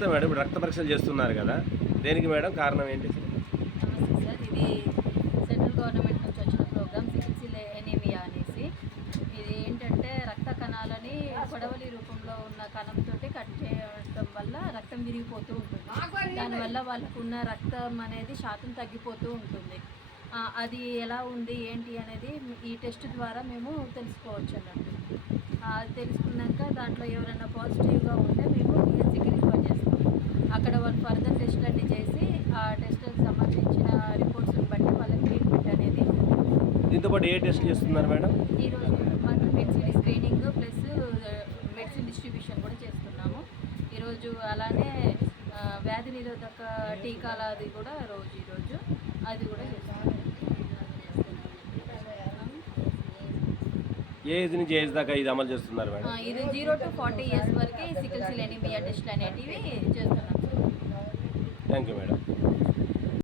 Madam ఇప్పుడు రక్త పరీక్షలు చేస్తున్నారు కదా, దేనికి మేడం? కారణం ఏంటి? నమస్తే సార్, ఇది సెంట్రల్ గవర్నమెంట్ నుంచి వచ్చిన ప్రోగ్రామ్ సికిల్ ఎనీమియా అనేసి. ఇది ఏంటంటే రక్త కణాలని కొడవలి రూపంలో ఉన్న కణంతో కట్ చేయడం వల్ల రక్తం విరిగిపోతూ ఉంటుంది. దానివల్ల వాళ్ళకు ఉన్న రక్తం అనేది శాతం తగ్గిపోతూ ఉంటుంది. అది ఎలా ఉంది ఏంటి అనేది ఈ టెస్ట్ ద్వారా మేము తెలుసుకోవచ్చు అన్నట్టు. అది తెలుసుకున్నాక దాంట్లో ఎవరైనా పాజిటివ్గా ఉంటే మేము పిహెచ్సికి రిఫర్ చేస్తాం. అక్కడ వాళ్ళు ఫర్దర్ టెస్ట్లు అన్నీ చేసి ఆ టెస్ట్కి సంబంధించిన రిపోర్ట్స్ని బట్టి వాళ్ళకి ట్రీట్మెంట్ అనేది. దీంతో పాటు ఏ టెస్ట్ చేస్తున్నారు మేడం? ఈరోజు మాకు హెచ్సిడి స్క్రీనింగ్ ప్లస్ మెడిసిన్ డిస్ట్రిబ్యూషన్ కూడా చేస్తున్నాము ఈరోజు. అలానే వ్యాధి నిరోధక టీకాలది కూడా ఈరోజు అది కూడా చేస్తున్నాము. ఏ ఏజ్ నుంచి ఏజ్ దాకా ఇది అమలు చేస్తున్నారు మేడం? ఇది 0 to 40 years వరకే సికిల్ సెల్ ఎనీమియా టెస్ట్లు అనేటివి చేస్తున్నాం. Thank you madam.